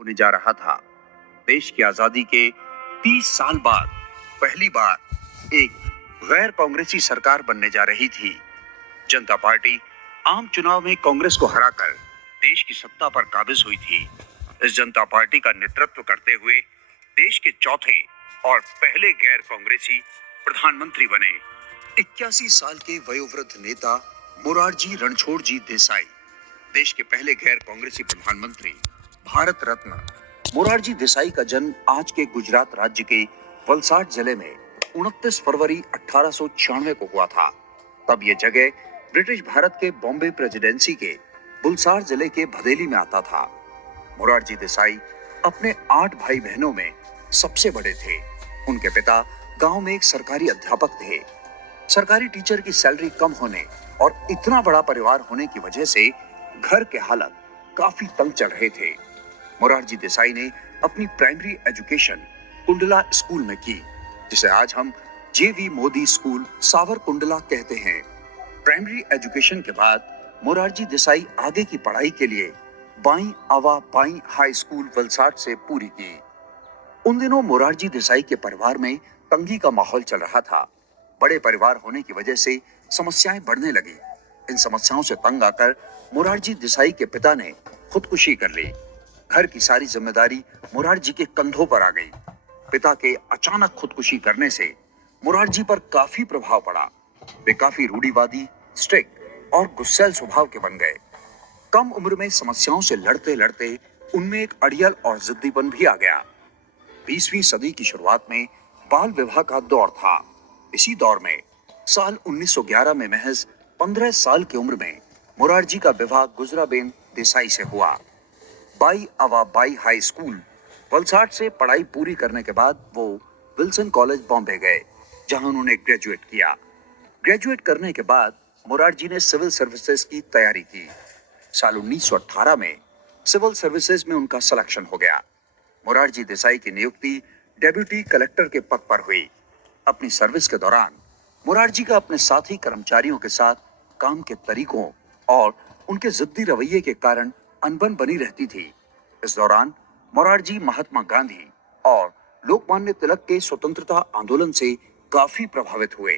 होने जा रहा था। देश की आजादी के 30 साल बाद पहली बार एक गैर कांग्रेसी सरकार बनने जा रही थी। जनता पार्टी आम चुनाव में कांग्रेस को हराकर देश की सत्ता पर काबिज हुई थी। इस जनता पार्टी का नेतृत्व करते हुए देश के चौथे और पहले गैर कांग्रेसी प्रधानमंत्री बने 81 साल के वयोवृद्ध नेता मोरारजी रणछोड़जी देसाई। देश के पहले गैर कांग्रेसी प्रधानमंत्री, भारत रत्न मोरारजी देसाई का जन्म आज के गुजरात राज्य के वलसाड जिले में 29 फरवरी 1896 को हुआ था। तब यह जगह ब्रिटिश भारत के बॉम्बे प्रेसिडेंसी के बुलसार जिले के भदेली में आता था। मोरारजी देसाई अपने 8 भाई बहनों में सबसे बड़े थे। उनके पिता गांव में एक सरकारी अध्यापक थे। सरकारी टीचर की सैलरी कम होने और इतना बड़ा परिवार होने की वजह से घर के हालत काफी तंग चल रहे थे। मोरारजी देसाई ने अपनी प्राइमरी एजुकेशन कुंडला स्कूल में की, जिसे आज हम जेवी मोदी स्कूल सावरकुंडला कहते हैं। प्राइमरी एजुकेशन के बाद मोरारजी देसाई आगे की पढ़ाई के लिए बाई आवा बाई हाई स्कूल वलसाड से पूरी की। उन दिनों मोरारजी देसाई के परिवार में तंगी का माहौल चल रहा था। बड़े परिवार होने की वजह से समस्याएं बढ़ने लगी। इन समस्याओं से तंग आकर मोरारजी देसाई के पिता ने खुदकुशी कर ली। घर की सारी जिम्मेदारी मोरारजी के कंधों पर आ गई। पिता के अचानक खुदकुशी करने से मोरारजी पर काफी प्रभाव पड़ा। वे काफी रूढ़िवादी, स्ट्रिक्ट और गुस्सैल स्वभाव के बन गए। कम उम्र में समस्याओं से लड़ते लड़ते उनमें एक अड़ियल और जिद्दीपन भी आ गया। 20वीं सदी की शुरुआत में बाल विवाह का दौर था। इसी दौर में साल 1911 में महज 15 साल की उम्र में मोरारजी का विवाह गुजराबेन देसाई से हुआ। बाई आवा बाई हाई स्कूल वलसाड से पढ़ाई पूरी करने के बाद वो विल्सन कॉलेज बॉम्बे गए, जहां उन्होंने ग्रेजुएट किया। ग्रेजुएट करने के बाद मोरारजी ने सिविल सर्विसेज की तैयारी की। साल 1918 में सिविल सर्विसेज में उनका सिलेक्शन हो गया। मोरारजी देसाई की नियुक्ति डेप्यूटी कलेक्टर के पद पर हुई। अपनी सर्विस के दौरान मोरारजी का अपने साथी कर्मचारियों के साथ काम के तरीकों और उनके जिद्दी रवैये के कारण अनबन बनी रहती थी। इस दौरान मोरारजी महात्मा गांधी और लोकमान्य तिलक के स्वतंत्रता आंदोलन से काफी प्रभावित हुए।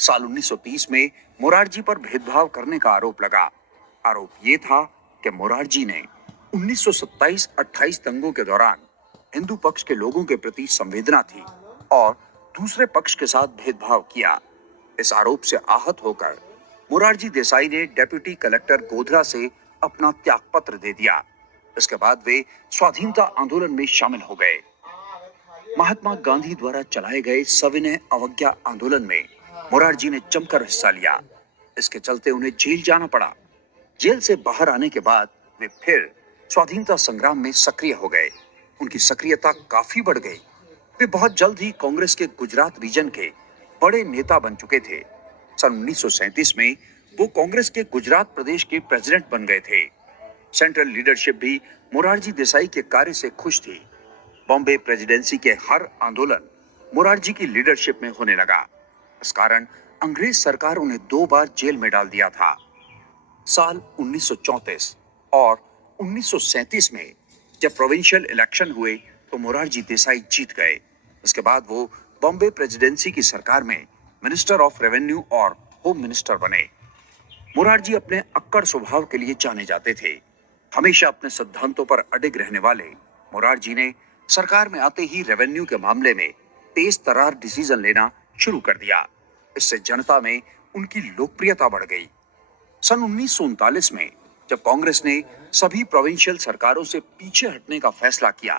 साल 1930 में मोरारजी पर भेदभाव करने का आरोप लगा। आरोप ये था कि मोरारजी ने 1927-28 दंगों के दौरान हिंदू पक्ष के लोगों के प्रति संवेदना थी और दूसरे पक्ष के साथ भेदभाव किया। इस आरोप से आहत होकर मोरारजी देसाई ने डेप्यूटी कलेक्टर गोधरा से अपना त्यागपत्र दे दिया। इसके बाद वे स्वाधीनता आंदोलन में शामिल हो गए। महात्मा गांधी द्वारा चलाए गए सविनय अवज्ञा आंदोलन में मोरारजी ने जमकर हिस्सा लिया। इसके चलते उन्हें जेल जाना पड़ा। जेल से बाहर आने के बाद वे फिर स्वाधीनता संग्राम में सक्रिय हो गए। उनकी सक्रियता काफी बढ़ गई। वे बहुत जल्द ही कांग्रेस के गुजरात रीजन के बड़े नेता बन चुके थे। सन 1937 में वो कांग्रेस के गुजरात प्रदेश के प्रेसिडेंट बन गए थे। सेंट्रल लीडरशिप भी मोरारजी देसाई के कार्य से खुश थी। बॉम्बे प्रेसिडेंसी के हर आंदोलन मोरारजी की लीडरशिप में होने लगा। इस कारण अंग्रेज सरकार उन्हें 2 बार जेल में डाल दिया था। साल 1934 और 1937 में जब प्रोविंशियल इलेक्शन हुए तो मोरारजी देसाई जीत गए। इसके बाद वो बॉम्बे प्रेसिडेंसी की सरकार में मिनिस्टर ऑफ रेवेन्यू और होम मिनिस्टर बने। मोरारजी अपने अक्कड़ स्वभाव के लिए जाने जाते थे। हमेशा अपने सिद्धांतों पर अडिग रहने वाले मोरारजी ने सरकार में आते ही रेवेन्यू के मामले में तेज तर्रार डिसीजन लेना शुरू कर दिया। इससे जनता में उनकी लोकप्रियता बढ़ गई। सन 1939 में जब कांग्रेस ने सभी प्रोविंशियल सरकारों से पीछे हटने का फैसला किया,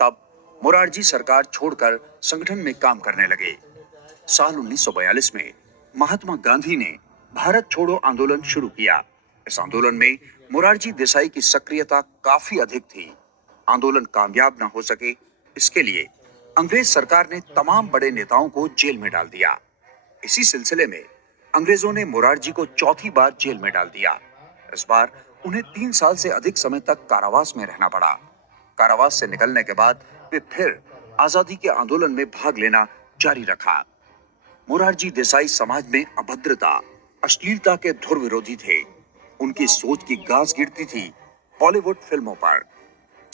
तब मोरारजी सरकार छोड़कर संगठन में काम करने लगे। साल 1942 में महात्मा गांधी ने भारत छोड़ो आंदोलन शुरू किया। इस आंदोलन में मोरारजी देसाई की सक्रियता काफी अधिक थी। आंदोलन कामयाब न हो सके, इसके लिए अंग्रेज सरकार ने तमाम बड़े नेताओं को जेल में डाल दिया। इसी सिलसिले में अंग्रेजों ने मोरारजी को चौथी बार जेल में डाल दिया। इस बार उन्हें 3 साल से अधिक समय तक कारावास में रहना पड़ा। कारावास से निकलने के बाद वे फिर आजादी के आंदोलन में भाग लेना जारी रखा। मोरारजी देसाई समाज में अभद्रता, अश्लीलता के धुर विरोधी थे। उनकी सोच की गाज गिरती थी बॉलीवुड फिल्मों पर।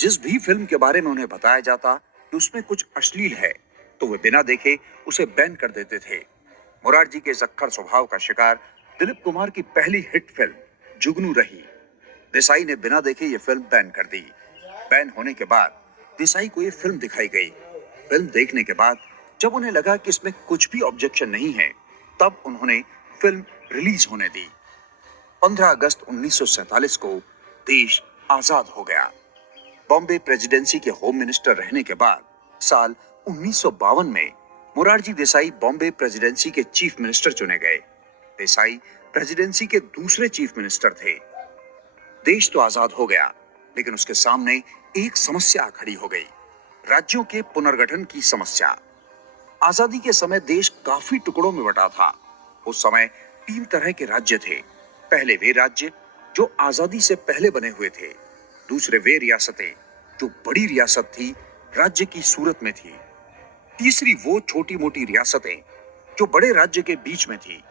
जिस भी फिल्म के बारे में उन्हें बताया जाता कि उसमें कुछ अश्लील है तो वे बिना देखे उसे बैन कर देते थे। मुरारजी के इस अक्खड़ स्वभाव का शिकार दिलीप कुमार की पहली हिट फिल्म जुगनू रही। देसाई ने बिना देखे ये फिल्म बैन कर दी। बैन होने के बाद देसाई को ये फिल्म दिखाई गई। फिल्म देखने के बाद जब उन्हें लगा कि इसमें कुछ भी ऑब्जेक्शन नहीं है, तब उन्होंने फिल्म रिलीज होने दी। 15 अगस्त 1947 को देश आजाद हो गया। बॉम्बे प्रेसिडेंसी के होम मिनिस्टर रहने के बाद साल 1952 में मोरारजी देसाई बॉम्बे प्रेसिडेंसी के चीफ मिनिस्टर चुने गए। देसाई प्रेसिडेंसी के दूसरे चीफ मिनिस्टर थे। देश तो आजाद हो गया, लेकिन उसके सामने एक समस्या खड़ी हो गई, राज्यों के पुनर्गठन की समस्या। आजादी के समय देश काफी टुकड़ों में बटा था। उस समय 3 तरह के राज्य थे। पहले वे राज्य जो आजादी से पहले बने हुए थे, दूसरे वे रियासतें जो बड़ी रियासत थी, राज्य की सूरत में थी, तीसरी वो छोटी मोटी रियासतें जो बड़े राज्य के बीच में थी।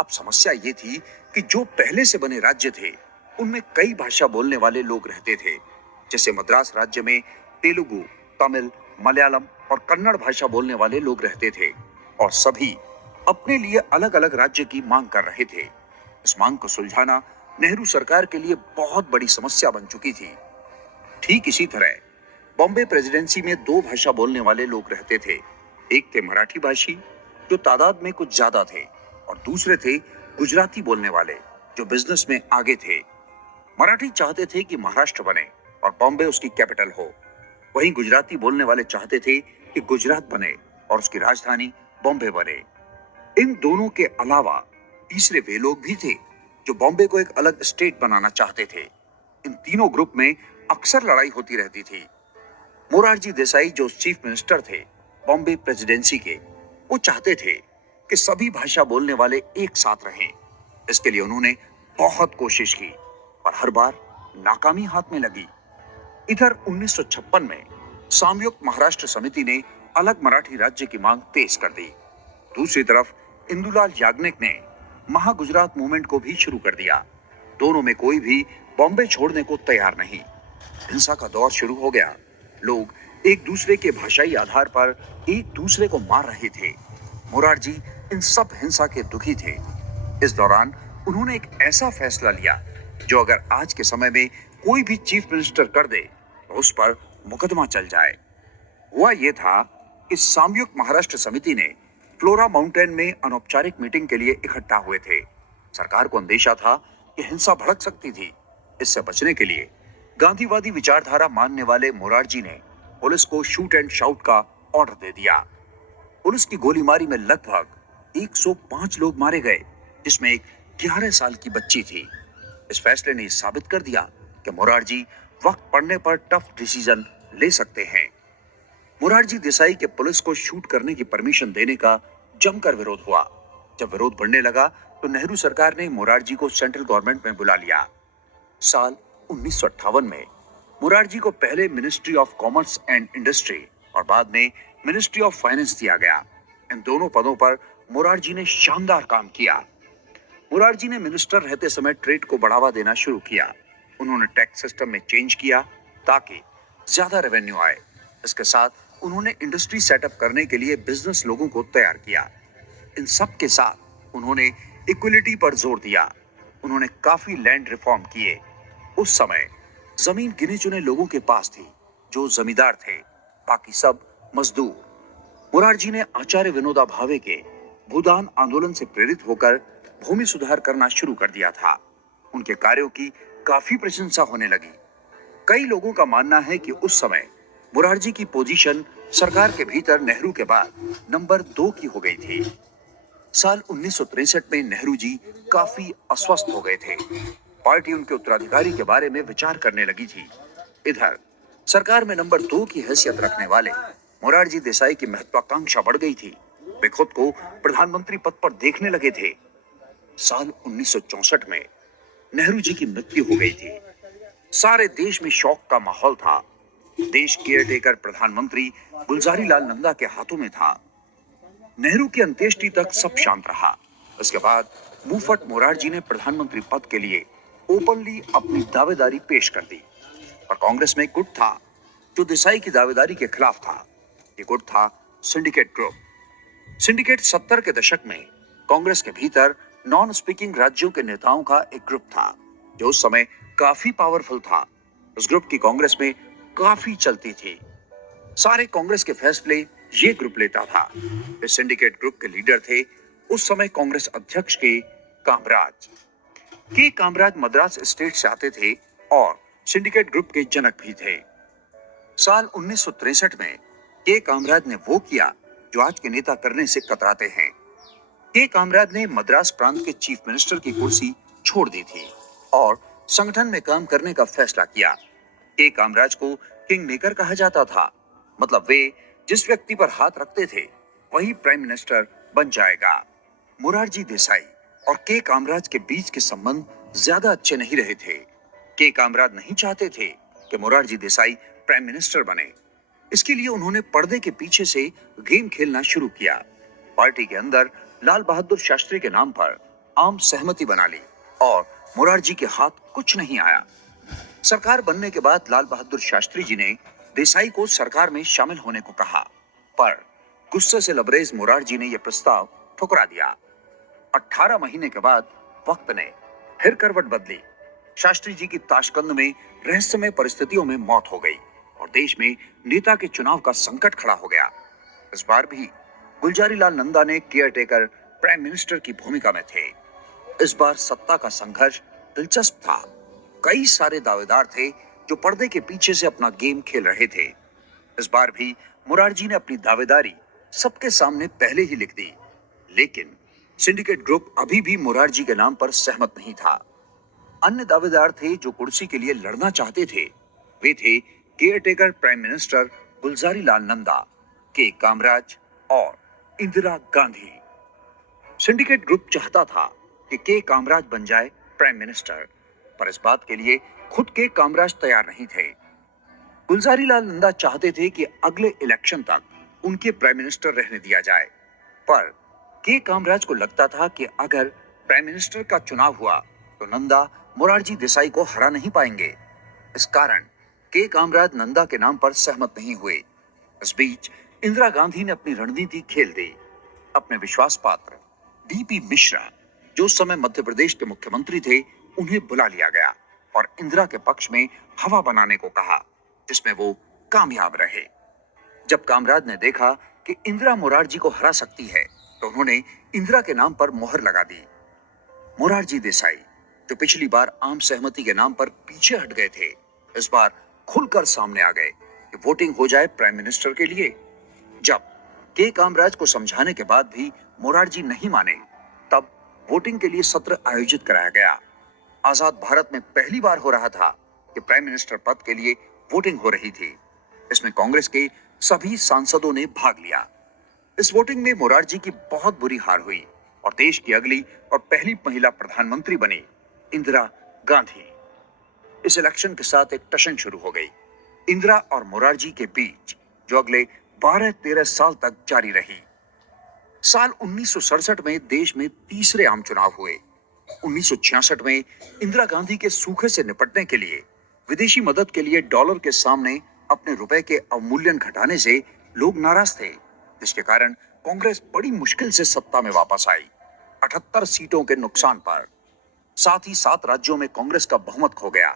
अब समस्या ये थी कि जो पहले से बने राज्य थे उनमें कई भाषा बोलने वाले लोग रहते थे। जैसे मद्रास राज्य में तेलुगु, तमिल, मलयालम और कन्नड़ भाषा बोलने वाले लोग रहते थे और सभी अपने लिए अलग अलग राज्य की मांग कर रहे थे। इस मांग को सुलझाना नेहरू सरकार के लिए बहुत बड़ी समस्या बन चुकी थी। ठीक इसी तरह बॉम्बे प्रेसिडेंसी में 2 भाषा बोलने वाले लोग रहते थे। एक थे मराठी भाषी जो तादाद में कुछ ज्यादा थे और दूसरे थे गुजराती बोलने वाले जो बिजनेस में आगे थे। मराठी चाहते थे कि महाराष्ट्र बने और बॉम्बे उसकी कैपिटल हो। वहीं गुजराती बोलने वाले चाहते थे कि गुजरात बने और उसकी राजधानी बॉम्बे बने। इन दोनों के अलावा तीसरे वे लोग भी थे जो बॉम्बे को एक अलग स्टेट बनाना चाहते थे। इन तीनों ग्रुप में अक्सर लड़ाई होती रहती थी। मोरारजी देसाई जो चीफ मिनिस्टर थे बॉम्बे प्रेसिडेंसी के, वो चाहते थे कि सभी भाषा बोलने वाले एक साथ रहें। इसके लिए उन्होंने बहुत कोशिश की पर हर बार नाकामी हाथ में लगी। इधर 1956 में संयुक्त महाराष्ट्र समिति ने अलग मराठी राज्य की मांग तेज कर दी। दूसरी तरफ इंदुलाल याग्निक ने महागुजरात मूवमेंट को भी शुरू कर दिया। दोनों में कोई भी बॉम्बे छोड़ने को तैयार नहीं। हिंसा का दौर शुरू हो गया। लोग एक दूसरे के भाषाई आधार पर एक दूसरे को मार रहे थे। मोरारजी इन सब हिंसा के दुखी थे। इस दौरान उन्होंने एक ऐसा फैसला लिया जो अगर आज के समय में कोई भी चीफ मिनिस्टर कर दे तो उस पर मुकदमा चल जाए। हुआ यह था कि संयुक्त महाराष्ट्र समिति ने फ्लोरा माउंटेन में अनौपचारिक मीटिंग के लिए इकट्ठा हुए थे। सरकार को अंदेशा था कि हिंसा भड़क सकती थी। इससे बचने के लिए गांधीवादी विचारधारा मानने वाले मोरारजी ने पुलिस को शूट एंड शाउट का ऑर्डर दे दिया। पुलिस की गोलीमारी में लगभग 105 लोग मारे गए, जिसमें एक 11 साल की बच्ची थी। इस फैसले ने साबित कर दिया कि मोरारजी वक्त पड़ने पर टफ डिसीजन ले सकते हैं। मोरारजी देसाई के पुलिस को शूट करने की परमिशन देने का जमकर विरोध हुआ। जब विरोध बढ़ने लगा तो नेहरू सरकार ने मोरारजी को सेंट्रल गवर्नमेंट में बुला लिया। साल 1958 में मोरारजी को पहले ministry of commerce and industry और बाद में मिनिस्ट्री ऑफ फाइनेंस दिया गया। इन दोनों पदों पर मोरारजी ने शानदार काम किया। मोरारजी ने मिनिस्टर रहते समय ट्रेड को बढ़ावा देना शुरू किया। उन्होंने टैक्स सिस्टम में चेंज किया ताकि ज्यादा रेवेन्यू आए। इसके साथ उन्होंने इंडस्ट्री सेटअप करने के लिए बिजनेस लोगों को तैयार किया। इन सब के साथ उन्होंने इक्वलिटी पर जोर दिया। उन्होंने काफी लैंड रिफॉर्म किए। उस समय जमीन गिने चुने लोगों के पास थी जो जमींदार थे, बाकी सब मजदूर। मोरारजी ने आचार्य विनोबा भावे के भूदान आंदोलन से प्रेरित होकर भूमि सुधार करना शुरू कर दिया था। उनके कार्यों की काफी प्रशंसा होने लगी। कई लोगों का मानना है कि उस समय मोरारजी की पोजीशन सरकार के भीतर नेहरू के बाद नंबर 2 की हो गई थी। साल 1963 में नेहरू जी काफी अस्वस्थ हो गए थे। पार्टी उनके उत्तराधिकारी के बारे में विचार करने लगी थी। इधर सरकार में नंबर 2 की हैसियत रखने वाले मोरारजी देसाई की महत्वाकांक्षा बढ़ गई थी। वे खुद को प्रधानमंत्री पद पर देखने लगे थे। साल 1964 में नेहरू जी की मृत्यु हो गई थी। सारे देश में शोक का माहौल था। देश केयरटेकर प्रधानमंत्री गुलजारी लाल नंदा के हाथों में था। नेहरू की अंत्येष्टि तक सब शांत रहा। उसके बाद मुफ्त मोरारजी ने प्रधानमंत्री पद के लिए ओपनली अपनी दावेदारी पेश कर दी। और कांग्रेस में एक गुट था जो देसाई की दावेदारी के खिलाफ था। ये गुट था सिंडिकेट ग्रुप। सिंडिकेट 70 के दशक में कांग्रेस के भीतर नॉन स्पीकिंग राज्यों के नेताओं का एक ग्रुप था जो उस समय काफी पावरफुल था। उस ग्रुप की कांग्रेस में काफी चलती थी। सारे कांग्रेस के फैसले ये ग्रुप लेता था। इस सिंडिकेट ग्रुप के लीडर थे उस समय कांग्रेस अध्यक्ष के कामराज मद्रास स्टेट से आते थे और सिंडिकेट ग्रुप के जनक भी थे। साल 1963 में के कामराज ने वो किया जो आज के नेता करने से कतराते हैं। के कामराज ने मद्रास प्रांत के चीफ मिनिस्टर की कुर्सी छोड़ दी थी और संगठन में काम करने का फैसला किया। के कामराज को किंग मेकर कहा जाता था, मतलब वे जिस व्यक्ति पर हाथ रखते थे वही प्राइम मिनिस्टर बन जाएगा। मोरारजी देसाई और के कामराज के बीच के संबंध ज्यादा अच्छे नहीं रहे थे। के कामराज नहीं चाहते थे कि मोरारजी देसाई प्राइम मिनिस्टर बने। इसके लिए उन्होंने पर्दे के पीछे से गेम खेलना शुरू किया। पार्टी के अंदर लाल बहादुर शास्त्री के नाम पर आम सहमति बना ली और मोरारजी के हाथ कुछ नहीं आया। सरकार बनने के बाद लाल बहादुर शास्त्री जी ने देसाई को सरकार में शामिल होने को कहा, पर गुस्से से लबरेज मोरारजी ने यह प्रस्ताव ठुकरा दिया। 18 महीने के बाद वक्त ने फिर करवट बदली। शास्त्री जी की ताशकंद में रहस्यमय परिस्थितियों में मौत हो गई और देश में नेता के चुनाव का संकट खड़ा हो गया। इस बार भी गुलजारी लाल नंदा ने केयरटेकर प्राइम मिनिस्टर की भूमिका में थे। इस बार सत्ता का संघर्ष दिलचस्प था। कई सारे दावेदार थे जो पर्दे के पीछे से अपना गेम खेल रहे थे। इस बार भी मोरारजी ने अपनी दावेदारी सबके सामने पहले ही लिख दी, लेकिन सिंडिकेट ग्रुप अभी भी मोरारजी के नाम पर सहमत नहीं था। अन्य दावेदार थे जो कुर्सी के लिए लड़ना चाहते थे। वे थे caretaker prime minister Gulzari Lal Nanda, के कामराज और इंदिरा गांधी। सिंडिकेट ग्रुप चाहता था कि के कामराज बन जाए प्राइम मिनिस्टर, पर इस बात के लिए खुद के कामराज तैयार नहीं थे। गुलजारी लाल नंदा चाहते थे कि अगले इलेक्शन तक उनके प्राइम मिनिस्टर रहने दिया जाए, पर के कामराज को लगता था कि अगर प्राइम मिनिस्टर का चुनाव हुआ तो नंदा मोरारजी देसाई को हरा नहीं पाएंगे। इस कारण के कामराज नंदा के नाम पर सहमत नहीं हुए। इस बीच इंदिरा गांधी ने अपनी रणनीति खेल दी। अपने विश्वास पात्र डीपी मिश्रा, जो उस समय मध्य प्रदेश के मुख्यमंत्री थे, उन्हें बुला लिया गया और इंदिरा के पक्ष में हवा बनाने को कहा, जिसमें वो कामयाब रहे। जब कामराज ने देखा कि इंदिरा मोरारजी को हरा सकती है तो उन्होंने इंदिरा के नाम पर मोहर लगा दी। मोरारजी देसाई, जो पिछली बार आम सहमति के नाम पर पीछे हट गए थे, इस बार खुलकर सामने आ गए कि वोटिंग हो जाए प्राइम मिनिस्टर के लिए। जब के कामराज को समझाने के बाद भी मोरारजी नहीं माने, तब वोटिंग के लिए सत्र आयोजित कराया गया। आजाद भारत में पहली बार हो रहा था कि प्राइम मिनिस्टर पद के लिए वोटिंग हो रही थी। इसमें कांग्रेस के सभी सांसदों ने भाग लिया। इस वोटिंग में मोरारजी की बहुत बुरी हार हुई और देश की अगली और पहली महिला प्रधानमंत्री बनी इंदिरा गांधी। इस इलेक्शन के साथ एक टशन शुरू हो गई इंदिरा और मोरारजी के बीच, जो अगले 12-13 साल तक जारी रही। साल 1967 में देश में तीसरे आम चुनाव हुए। 1966 में इंदिरा गांधी के सूखे से निपटने के लिए विदेशी मदद के लिए डॉलर के सामने अपने रुपए के अवमूल्यन घटाने से लोग नाराज थे, जिसके कारण कांग्रेस बड़ी मुश्किल से सत्ता में वापस आई, 78 सीटों के नुकसान पर। साथ ही 7 राज्यों में कांग्रेस का बहुमत खो गया।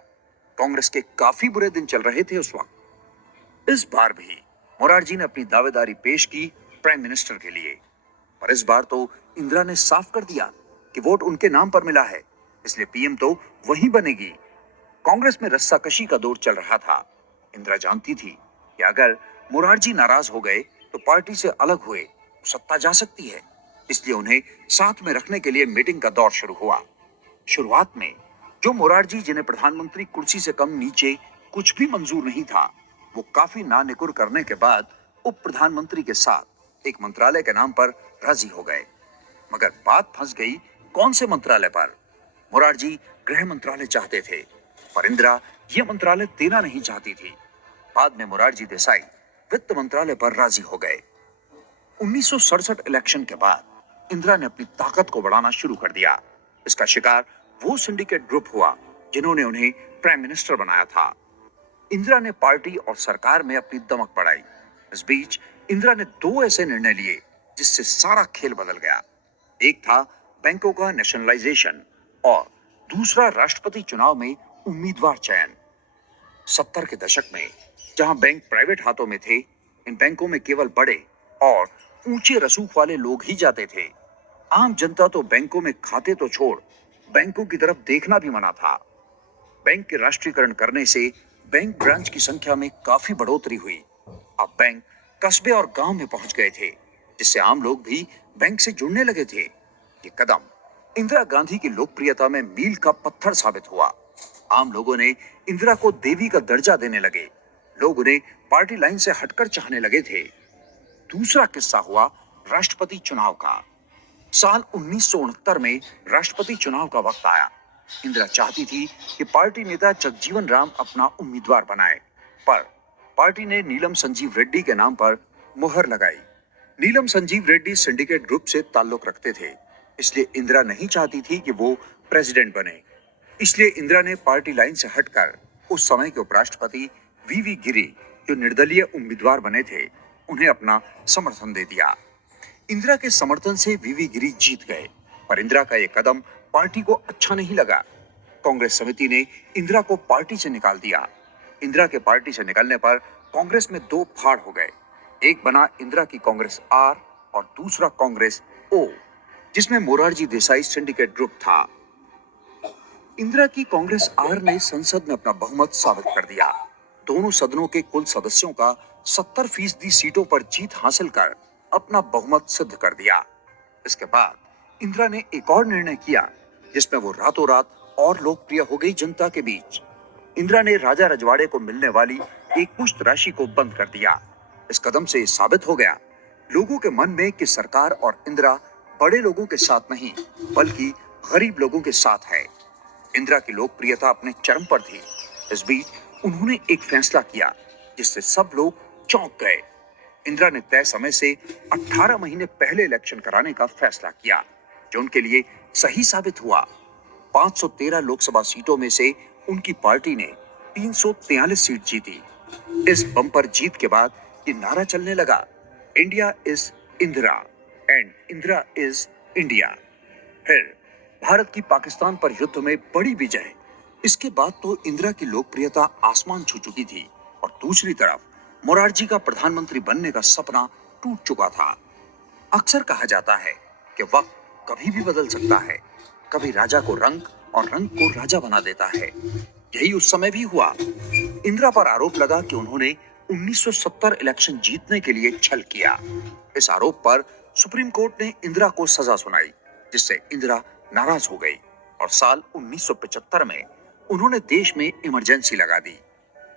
कांग्रेस के काफी बुरे दिन चल रहे थे उस वक्त। इस बार भी मोरारजी ने अपनी दावेदारी पेश की प्राइम मिनिस्टर के लिए, पर इस बार तो इंदिरा ने साफ कर दिया कि वोट उनके नाम पर मिला है, इसलिए पीएम तो वही बनेगी। कांग्रेस में रस्साकशी का दौर चल रहा था। इंदिरा जानती थी कि अगर मोरारजी नाराज हो गए तो पार्टी से अलग हुए तो सत्ता जा सकती है, इसलिए उन्हें साथ में रखने के लिए मीटिंग का दौर शुरू हुआ। शुरुआत में जो मोरारजी, जिन्हें प्रधानमंत्री कुर्सी से कम नीचे कुछ भी मंजूर नहीं था, वो काफी नानिकुर करने के बाद उप प्रधानमंत्री के साथ एक मंत्रालय के नाम पर राजी हो गए। मगर बात फंस गई कौन से मंत्रालय पर। मोरारजी गृह मंत्रालय चाहते थे, पर इंदिरा यह मंत्रालय देना नहीं चाहती थी। बाद में मोरारजी देसाई वित्त मंत्रालय पर राजी हो गए। 1967 इलेक्शन के बाद इंदिरा ने अपनी ताकत को बढ़ाना शुरू कर दिया। इसका शिकार वो सिंडिकेट ग्रुप हुआ जिन्होंने उन्हें प्राइम मिनिस्टर बनाया था। इंदिरा ने पार्टी और सरकार में अपनी दमक बढ़ाई। इस बीच इंदिरा ने दो ऐसे निर्णय लिए जिससे सारा खेल बदल गया। एक था बैंकों का नेशनलाइजेशन और दूसरा राष्ट्रपति चुनाव में उम्मीदवार चयन। 70 के दशक में जहां बैंक प्राइवेट हाथों में थे, इन बैंकों में केवल बड़े और ऊंचे रसूख वाले लोग ही जाते थे। आम जनता तो बैंकों में खाते तो छोड़, बैंकों की तरफ देखना भी मना था। बैंक के राष्ट्रीयकरण करने से बैंक ब्रांच की संख्या में काफी बढ़ोतरी हुई। अब बैंक कस्बे और गांव में पहुंच गए थे, जिससे आम लोग भी बैंक से जुड़ने लगे थे। ये कदम इंदिरा गांधी की लोकप्रियता में मील का पत्थर साबित हुआ। आम लोगों ने इंदिरा को देवी का दर्जा देने लगे। लोग उन्हें पार्टी लाइन से हटकर चाहने लगे थे। दूसरा किस्सा हुआ राष्ट्रपति चुनाव का। साल 1969 में राष्ट्रपति चुनाव का वक्त आया। इंदिरा चाहती थी कि पार्टी नेता जगजीवन राम अपना उम्मीदवार बनाए, पर पार्टी ने नीलम संजीव रेड्डी के नाम पर मुहर लगाई। नीलम संजीव रेड्डी सिंडिकेट ग्रुप से ताल्लुक रखते थे, इसलिए इंदिरा नहीं चाहती थी कि वो प्रेसिडेंट बने। इसलिए इंदिरा ने पार्टी लाइन से हटकर उस समय के उपराष्ट्रपति वीवी गिरी, जो निर्दलीय उम्मीदवार बने थे, उन्हें अपना समर्थन दे दिया। इंदिरा के समर्थन से वीवी गिरी जीत गए, पर इंदिरा का यह कदम पार्टी को अच्छा नहीं लगा। कांग्रेस समिति ने इंदिरा को पार्टी से निकाल दिया। इंदिरा के पार्टी से निकलने पर कांग्रेस में दो फाड़ हो गए। एक बना इंदिरा की कांग्रेस आर और दूसरा कांग्रेस ओ, जिसमें मोरारजी देसाई सिंडिकेट ग्रुप था। इंदिरा की कांग्रेस आर ने संसद में अपना बहुमत साबित कर दिया। दोनों सदनों के कुल सदस्यों का 70% सीटों पर जीत हासिल कर अपना बहुमत सिद्ध कर दिया। इसके बाद इंदिरा ने एक और निर्णय किया, जिसमें वो रातों रात और लोकप्रिय हो गई जनता के बीच। इंदिरा ने राजा रजवाड़े को मिलने वाली एक मुश्त राशि को बंद कर दिया। इस कदम से साबित हो गया लोगों के मन में कि सरकार और इंदिरा बड़े लोगों के साथ नहीं, बल्कि गरीब लोगों के साथ है। इंदिरा की लोकप्रियता अपने चरम पर थी। इस बीच उन्होंने एक फैसला किया जिससे सब लोग चौंक गए। इंदिरा ने तय समय से 18 महीने पहले इलेक्शन कराने का फैसला किया, जो उनके लिए सही साबित हुआ। 513 लोकसभा सीटों में से उनकी पार्टी ने 343 सीट जीती। इस बम्पर जीत के बाद ये नारा चलने लगा, India is Indira and Indira is India. फिर भारत की पाकिस्तान पर युद्ध में बड़ी विजय। इसके बाद तो इंदिरा की लोकप्रियता आसमान छू चुकी थी और दूसरी तरफ मोरारजी का प्रधानमंत्री बनने का सपना टूट चुका था। अक्सर कहा जाता है कि वक्त कभी भी बदल सकता है। कभी राजा को रंग और रंग को राजा बना देता है। यही उस समय भी हुआ। इंदिरा पर आरोप लगा कि उन्होंने 1970 इलेक्शन जीतने के लिए छल किया। इस आरोप पर सुप्रीम कोर्ट ने इंदिरा को सजा सुनाई, जिससे इंदिरा नाराज हो गई और साल 1975 में उन्होंने देश में इमरजेंसी लगा दी।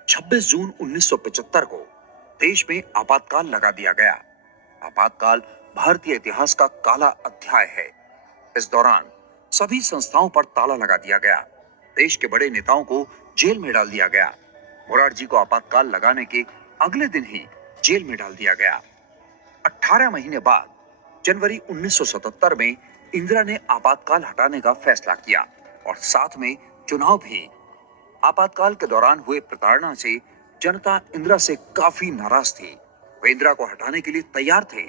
26 जून 1975 को देश में आपातकाल लगा दिया गया। आपातकाल भारतीय इतिहास का काला अध्याय है। इस दौरान सभी संस्थाओं पर ताला लगा दिया गया। देश के बड़े नेताओं को जेल में डाल दिया गया। मोरारजी को आपातकाल लगाने के अगले दिन ही जेल में डाल दिया गया। 18 महीने बाद जनवरी 1977 में इंदिरा ने आपातकाल हटाने का फैसला किया और साथ में चुनाव भी। आपातकाल के दौरान हुए प्रताड़ना से जनता इंदिरा से काफी नाराज थी। वे इंदिरा को हटाने के लिए तैयार थे।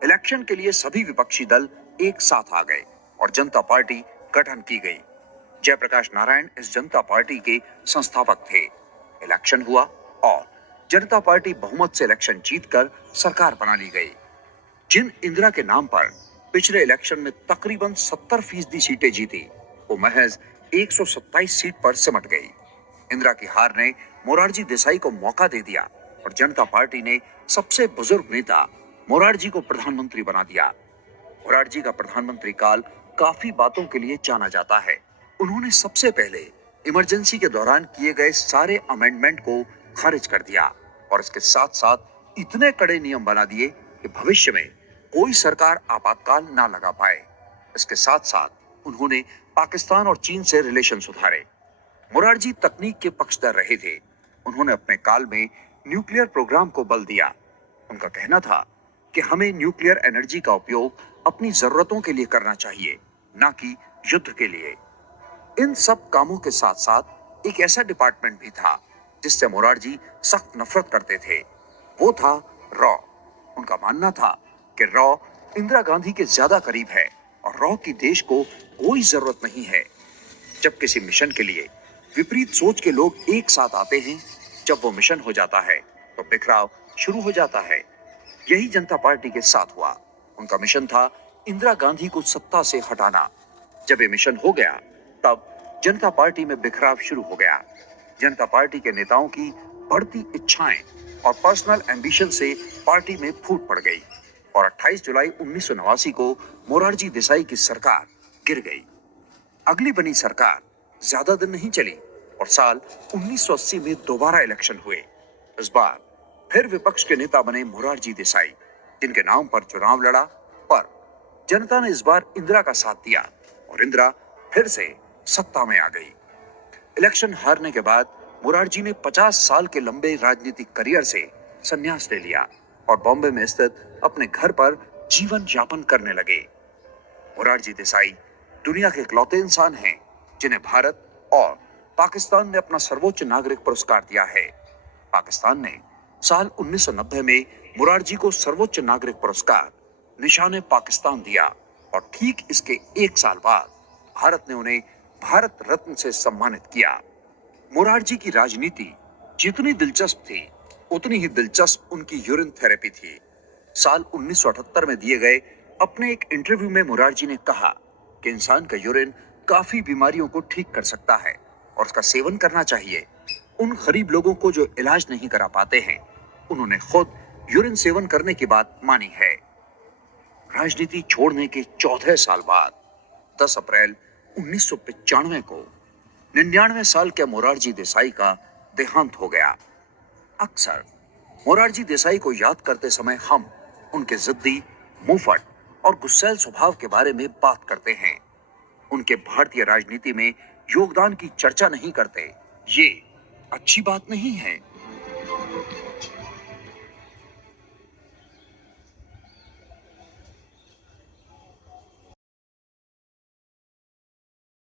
इलेक्शन के लिए सभी विपक्षी दल एक साथ आ गए और जनता पार्टी गठन की गई। जयप्रकाश नारायण इस जनता पार्टी के संस्थापक थे। इलेक्शन हुआ और जनता पार्टी बहुमत से इलेक्शन जीतकर सरकार बना ली गई। जिन इंदिरा के नाम पर पिछले इलेक्शन में तकरीबन 70% सीटें जीती, वो महज 127 सीट पर सिमट गई। इंदिरा की हार ने मोरारजी देसाई को मौका दे दिया और जनता पार्टी ने सबसे बुजुर्ग नेता मोरारजी को प्रधानमंत्री बना दिया। मोरारजी का प्रधानमंत्री काल काफी बातों के लिए जाना जाता है। उन्होंने सबसे पहले इमरजेंसी के दौरान किए गए सारे अमेंडमेंट को खारिज कर दिया और इसके साथ साथ इतने कड़े नियम बना दिए कि भविष्य में कोई सरकार आपातकाल ना लगा पाए। इसके साथ साथ उन्होंने पाकिस्तान और चीन से रिलेशन सुधारे। मोरारजी तकनीक के पक्षधर रहे थे। उन्होंने अपने काल में न्यूक्लियर प्रोग्राम को बल दिया। उनका कहना था कि हमें न्यूक्लियर एनर्जी का उपयोग अपनी जरूरतों के लिए करना चाहिए, ना कि युद्ध के लिए। इन सब कामों के साथ साथ एक ऐसा डिपार्टमेंट भी था जिससे मोरारजी सख्त नफरत करते थे, वो था रॉ। उनका मानना था कि रॉ इंदिरा गांधी के ज्यादा करीब है और रॉ की देश को कोई जरूरत नहीं है। जब किसी मिशन के लिए विपरीत सोच के लोग एक साथ आते हैं, जब वो मिशन हो जाता है तो बिखराव शुरू हो जाता है। यही जनता पार्टी के साथ हुआ। उनका मिशन था इंदिरा गांधी को सत्ता से हटाना। जब ये मिशन हो गया, तब जनता पार्टी में बिखराव शुरू हो गया। जनता पार्टी के नेताओं की बढ़ती इच्छाएं और पर्सनल एम्बिशन से पार्टी में फूट पड़ गई और 28 जुलाई 1989 को मोरारजी देसाई की सरकार गिर गई। अगली बनी सरकार ज्यादा दिन नहीं चली और साल 1980 में दोबारा इलेक्शन हुए। इस बार फिर विपक्ष के नेता बने मोरारजी देसाई, जिनके नाम पर चुनाव लड़ा, पर जनता ने इस बार इंदिरा का साथ दिया और इंदिरा फिर से सत्ता में आ गई। इलेक्शन हारने के बाद मोरारजी ने 50 साल के लंबे राजनीतिक करियर से संन्यास ले लिया और बॉम्बे में स्थित अपने घर पर जीवन यापन करने लगे। मोरारजी देसाई दुनिया के इकलौते इंसान हैं जिन्हें भारत और पाकिस्तान ने अपना सर्वोच्च नागरिक पुरस्कार दिया है। पाकिस्तान ने साल 1990 में मोरारजी को सर्वोच्च नागरिक पुरस्कार निशाने पाकिस्तान दिया और ठीक इसके एक साल बाद भारत ने उन्हें भारत रत्न से सम्मानित किया। मोरारजी की राजनीति जितनी दिलचस्प थी, उतनी ही दिलचस्प उनकी यूरिन थेरेपी थी। साल 1978 में दिए गए अपने एक इंटरव्यू में मोरारजी ने कहा कि इंसान का यूरिन काफी बीमारियों को ठीक कर सकता है और उसका सेवन करना चाहिए। उन गरीब लोगों को जो इलाज नहीं करा पाते हैं, उन्होंने खुद यूरिन सेवन करने की बात मानी है। राजनीति छोड़ने के 14 साल बाद 10 अप्रैल 1995 को 99 साल के मोरारजी देसाई का देहांत हो गया। अक्सर मोरारजी देसाई को याद करते समय हम उनके जिद्दी, मुंहफट और गुस्सैल स्वभाव के बारे में बात करते हैं। उनके भारतीय राजनीति में योगदान की चर्चा नहीं करते, ये अच्छी बात नहीं है।